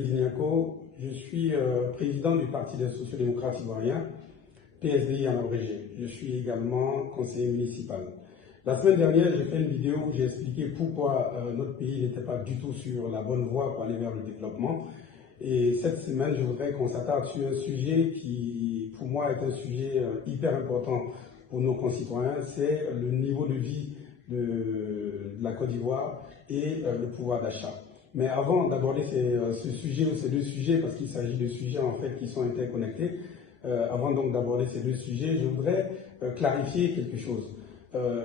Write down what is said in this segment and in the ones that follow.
Ali Dignako, je suis président du Parti des sociaux-démocrates ivoiriens, PSDI en abrégé. Je suis également conseiller municipal. La semaine dernière, j'ai fait une vidéo où j'ai expliqué pourquoi notre pays n'était pas du tout sur la bonne voie pour aller vers le développement. Et cette semaine, je voudrais qu'on s'attarde sur un sujet qui, pour moi, est un sujet hyper important pour nos concitoyens, c'est le niveau de vie de la Côte d'Ivoire et le pouvoir d'achat. Mais avant d'aborder ce sujet ou ces deux sujets, parce qu'il s'agit de sujets en fait qui sont interconnectés, avant donc d'aborder ces deux sujets, je voudrais clarifier quelque chose.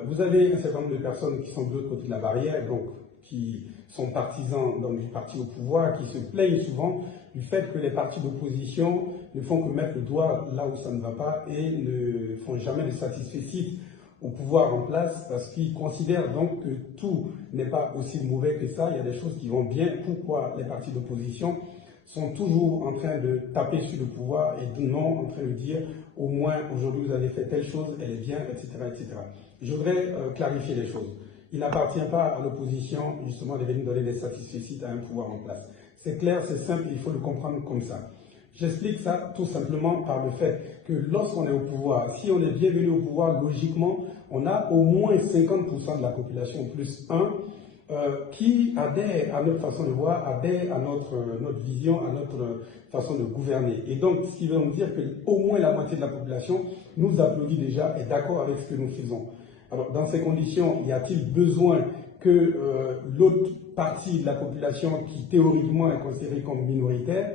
Vous avez un certain nombre de personnes qui sont de l'autre côté de la barrière, donc qui sont partisans donc, du parti au pouvoir, qui se plaignent souvent du fait que les partis d'opposition ne font que mettre le doigt là où ça ne va pas et ne font jamais de satisfecit au pouvoir en place parce qu'ils considèrent donc que tout n'est pas aussi mauvais que ça, il y a des choses qui vont bien. Pourquoi les partis d'opposition sont toujours en train de taper sur le pouvoir et non en train de dire au moins aujourd'hui vous avez fait telle chose, elle est bien, etc. etc. Je voudrais clarifier les choses. Il n'appartient pas à l'opposition justement de venir donner des satisfecit à un pouvoir en place. C'est clair, c'est simple, il faut le comprendre comme ça. J'explique ça tout simplement par le fait que lorsqu'on est au pouvoir, si on est bienvenu au pouvoir, logiquement, on a au moins 50% de la population plus 1 qui adhère à notre façon de voir, adhère à notre vision, à notre façon de gouverner. Et donc, ce qui veut dire qu'au moins la moitié de la population nous applaudit déjà et est d'accord avec ce que nous faisons. Alors, dans ces conditions, y a-t-il besoin que l'autre partie de la population qui théoriquement est considérée comme minoritaire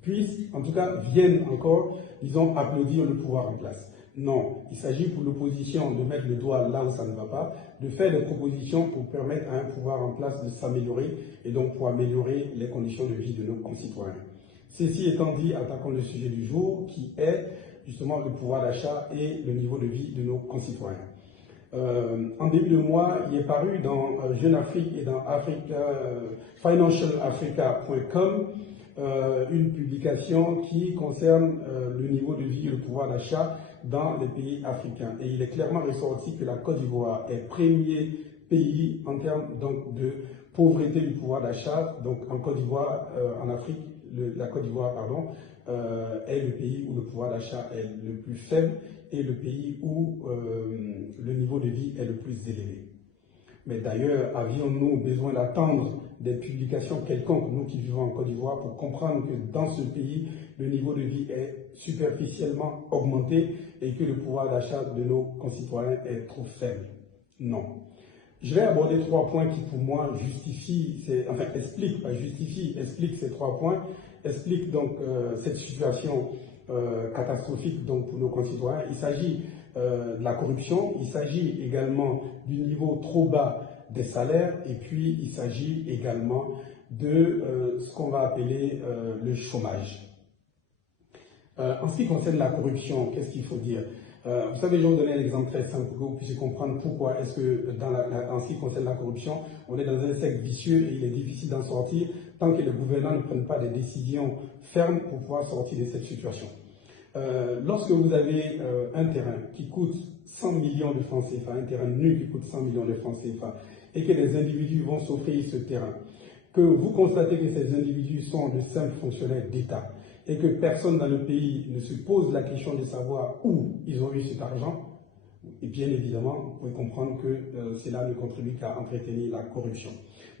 puisse, en tout cas, vienne encore, disons, applaudir le pouvoir en place? Non, il s'agit pour l'opposition de mettre le doigt là où ça ne va pas, de faire des propositions pour permettre à un pouvoir en place de s'améliorer et donc pour améliorer les conditions de vie de nos concitoyens. Ceci étant dit, attaquons le sujet du jour qui est justement le pouvoir d'achat et le niveau de vie de nos concitoyens. En début de mois, il est paru dans Jeune Afrique et dans financialafrica.com une publication qui concerne le niveau de vie et le pouvoir d'achat dans les pays africains. Et il est clairement ressorti que la Côte d'Ivoire est premier pays en termes donc, de pauvreté du pouvoir d'achat. Donc en Côte d'Ivoire, en Afrique, la Côte d'Ivoire, pardon, est le pays où le pouvoir d'achat est le plus faible et le pays où le niveau de vie est le plus élevé. Mais d'ailleurs, avions-nous besoin d'attendre des publications quelconques, nous qui vivons en Côte d'Ivoire, pour comprendre que dans ce pays, le niveau de vie est superficiellement augmenté et que le pouvoir d'achat de nos concitoyens est trop faible? Non. Je vais aborder 3 points qui, pour moi, expliquent ces 3 points, expliquent donc cette situation catastrophique donc, pour nos concitoyens. Il s'agit de la corruption, il s'agit également du niveau trop bas des salaires et puis il s'agit également de ce qu'on va appeler le chômage. En ce qui concerne la corruption, qu'est-ce qu'il faut dire? Vous savez, je vais vous donner un exemple très simple pour que vous puissiez comprendre pourquoi est-ce que en ce qui concerne la corruption, on est dans un cercle vicieux et il est difficile d'en sortir tant que les gouvernants ne prennent pas des décisions fermes pour pouvoir sortir de cette situation. Lorsque vous avez un terrain qui coûte 100 millions de francs CFA, un terrain nu qui coûte 100 millions de francs CFA, et que des individus vont s'offrir ce terrain, que vous constatez que ces individus sont de simples fonctionnaires d'État, et que personne dans le pays ne se pose la question de savoir où ils ont eu cet argent, et bien évidemment, vous pouvez comprendre que cela ne contribue qu'à entretenir la corruption.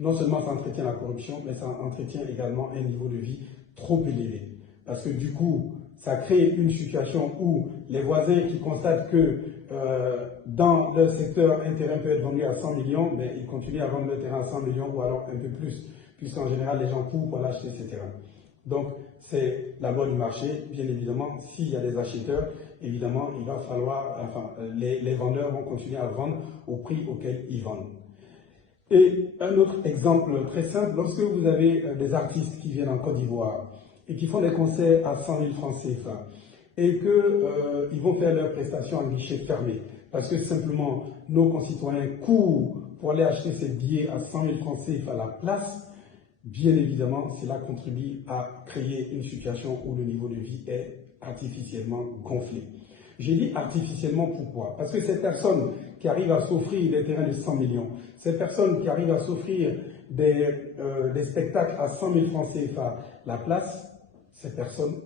Non seulement ça entretient la corruption, mais ça entretient également un niveau de vie trop élevé. Parce que du coup, ça crée une situation où les voisins qui constatent que dans leur secteur, un terrain peut être vendu à 100 millions, mais ils continuent à vendre leur terrain à 100 millions ou alors un peu plus, puisqu'en général, les gens courent pour aller acheter ces terrains. Donc, c'est la loi du marché, bien évidemment. S'il y a des acheteurs, évidemment, il va falloir, les vendeurs vont continuer à vendre au prix auquel ils vendent. Et un autre exemple très simple, lorsque vous avez des artistes qui viennent en Côte d'Ivoire et qui font des concerts à 100 000 francs CFA et qu'ils vont faire leurs prestations en guichet fermé, parce que simplement nos concitoyens courent pour aller acheter ces billets à 100 000 francs CFA à la place, bien évidemment, cela contribue à créer une situation où le niveau de vie est artificiellement gonflé. J'ai dit artificiellement, pourquoi? Parce que ces personnes qui arrivent à s'offrir des terrains de 100 millions, ces personnes qui arrivent à s'offrir des spectacles à 100 000 francs CFA la place, ces personnes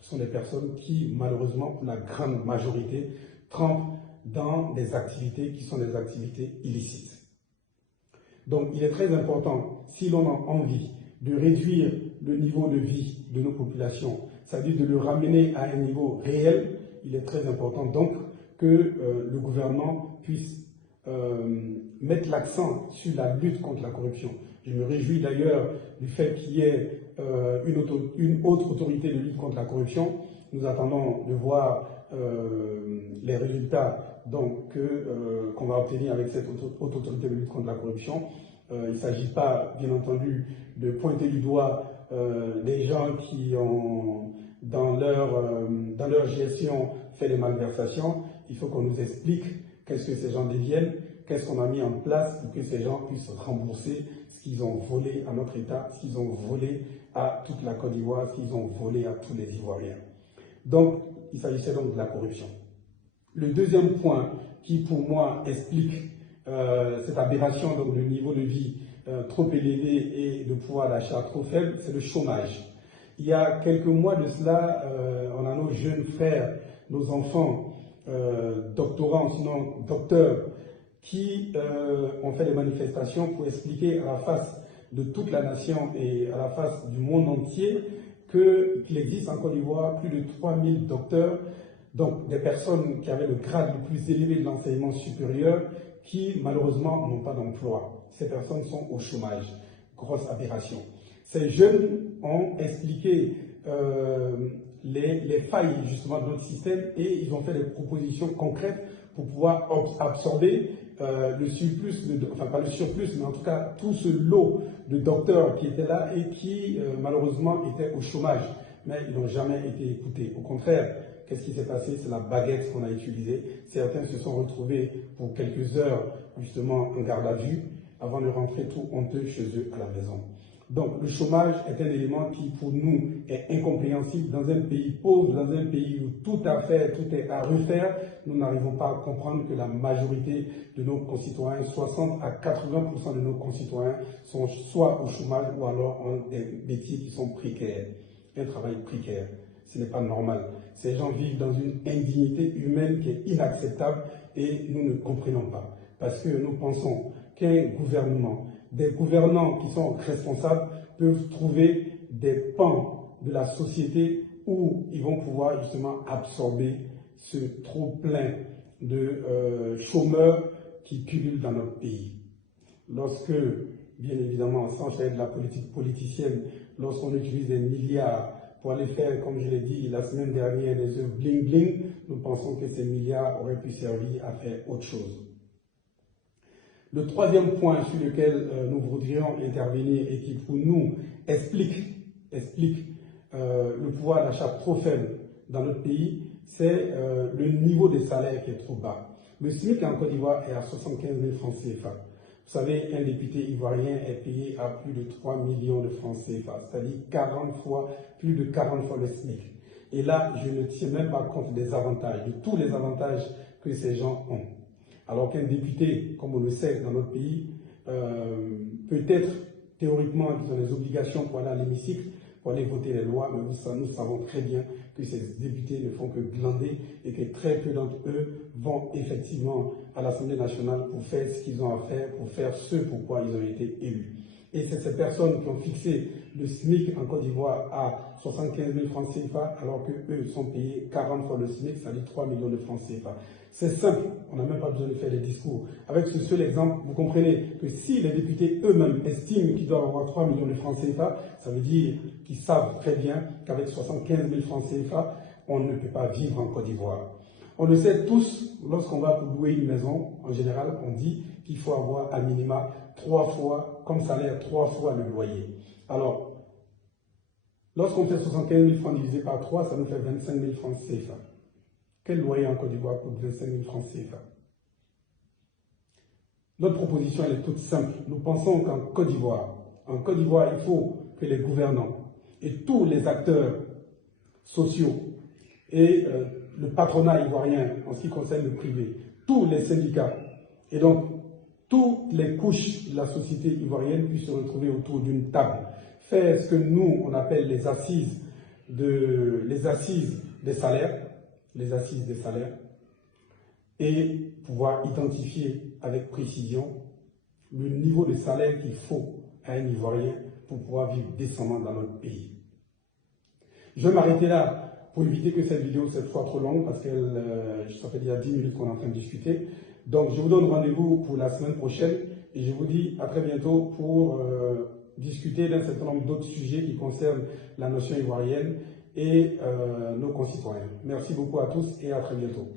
sont des personnes qui, malheureusement, pour la grande majorité, trempent dans des activités qui sont des activités illicites. Donc, il est très important, si l'on a envie de réduire le niveau de vie de nos populations, c'est-à-dire de le ramener à un niveau réel, il est très important donc que le gouvernement puisse mettre l'accent sur la lutte contre la corruption. Je me réjouis d'ailleurs du fait qu'il y ait une autre autorité de lutte contre la corruption. Nous attendons de voir les résultats qu'on va obtenir avec cette haute autorité de lutte contre la corruption. Il ne s'agit pas, bien entendu, de pointer du doigt des gens qui ont, dans leur gestion, fait des malversations. Il faut qu'on nous explique qu'est-ce que ces gens deviennent, qu'est-ce qu'on a mis en place pour que ces gens puissent rembourser ce qu'ils ont volé à notre État, ce qu'ils ont volé à toute la Côte d'Ivoire, ce qu'ils ont volé à tous les Ivoiriens. Donc, il s'agissait donc de la corruption. Le deuxième point qui, pour moi, explique cette aberration, donc le niveau de vie trop élevé et le pouvoir d'achat trop faible, c'est le chômage. Il y a quelques mois de cela, on a nos jeunes frères, nos enfants, doctorants, sinon docteurs, qui ont fait des manifestations pour expliquer à la face de toute la nation et à la face du monde entier qu'il existe en Côte d'Ivoire plus de 3000 docteurs, donc des personnes qui avaient le grade le plus élevé de l'enseignement supérieur, qui malheureusement n'ont pas d'emploi. Ces personnes sont au chômage. Grosse aberration. Ces jeunes ont expliqué les failles justement de notre système et ils ont fait des propositions concrètes pour pouvoir absorber le surplus, enfin pas le surplus, mais en tout cas tout ce lot de docteurs qui étaient là et qui malheureusement étaient au chômage. Mais ils n'ont jamais été écoutés. Au contraire, qu'est-ce qui s'est passé? C'est la baguette qu'on a utilisée. Certains se sont retrouvés pour quelques heures justement en garde à vue avant de rentrer tout honteux chez eux à la maison. Donc le chômage est un élément qui pour nous est incompréhensible dans un pays pauvre, dans un pays où tout est à refaire. Nous n'arrivons pas à comprendre que la majorité de nos concitoyens, 60 à 80% de nos concitoyens sont soit au chômage ou alors ont des métiers qui sont précaires, un travail précaire. Ce n'est pas normal. Ces gens vivent dans une indignité humaine qui est inacceptable et nous ne comprenons pas. Parce que nous pensons qu'un gouvernement, des gouvernants qui sont responsables peuvent trouver des pans de la société où ils vont pouvoir justement absorber ce trop-plein de chômeurs qui pullulent dans notre pays. Lorsque, bien évidemment, sans faire de la politique politicienne, lorsqu'on utilise des milliards pour aller faire, comme je l'ai dit la semaine dernière, des œuvres bling-bling, nous pensons que ces milliards auraient pu servir à faire autre chose. Le troisième point sur lequel nous voudrions intervenir et qui pour nous explique le pouvoir d'achat trop faible dans notre pays, c'est le niveau des salaires qui est trop bas. Le SMIC en Côte d'Ivoire est à 75 000 francs CFA. Vous savez, un député ivoirien est payé à plus de 3 millions de francs CFA, c'est-à-dire plus de 40 fois le SMIC. Et là, je ne tiens même pas compte des avantages, de tous les avantages que ces gens ont. Alors qu'un député, comme on le sait dans notre pays, peut-être théoriquement, ils ont des obligations pour aller à l'hémicycle, pour aller voter les lois, mais nous savons très bien que ces députés ne font que glander et que très peu d'entre eux vont effectivement à l'Assemblée nationale pour faire ce qu'ils ont à faire, pour faire ce pourquoi ils ont été élus. Et c'est ces personnes qui ont fixé le SMIC en Côte d'Ivoire à 75 000 francs CFA, alors qu'eux sont payés 40 fois le SMIC, c'est-à-dire 3 millions de francs CFA. C'est simple, on n'a même pas besoin de faire des discours. Avec ce seul exemple, vous comprenez que si les députés eux-mêmes estiment qu'ils doivent avoir 3 millions de francs CFA, ça veut dire qu'ils savent très bien qu'avec 75 000 francs CFA, on ne peut pas vivre en Côte d'Ivoire. On le sait tous, lorsqu'on va pour louer une maison, en général, on dit qu'il faut avoir à minima 3 fois, comme salaire, 3 fois le loyer. Alors, lorsqu'on fait 75 000 francs divisé par 3, ça nous fait 25 000 francs CFA. Quel loyer en Côte d'Ivoire coûte 25 000 francs CFA? Notre proposition, elle est toute simple. Nous pensons qu'en Côte d'Ivoire, il faut que les gouvernants et tous les acteurs sociaux et le patronat ivoirien en ce qui concerne le privé, tous les syndicats et donc toutes les couches de la société ivoirienne puissent se retrouver autour d'une table, faire ce que nous on appelle les assises des salaires, et pouvoir identifier avec précision le niveau de salaire qu'il faut à un Ivoirien pour pouvoir vivre décemment dans notre pays. Je vais m'arrêter là pour éviter que cette vidéo soit trop longue parce que ça fait déjà 10 minutes qu'on est en train de discuter. Donc je vous donne rendez-vous pour la semaine prochaine et je vous dis à très bientôt pour discuter d'un certain nombre d'autres sujets qui concernent la nation ivoirienne et nos concitoyens. Merci beaucoup à tous et à très bientôt.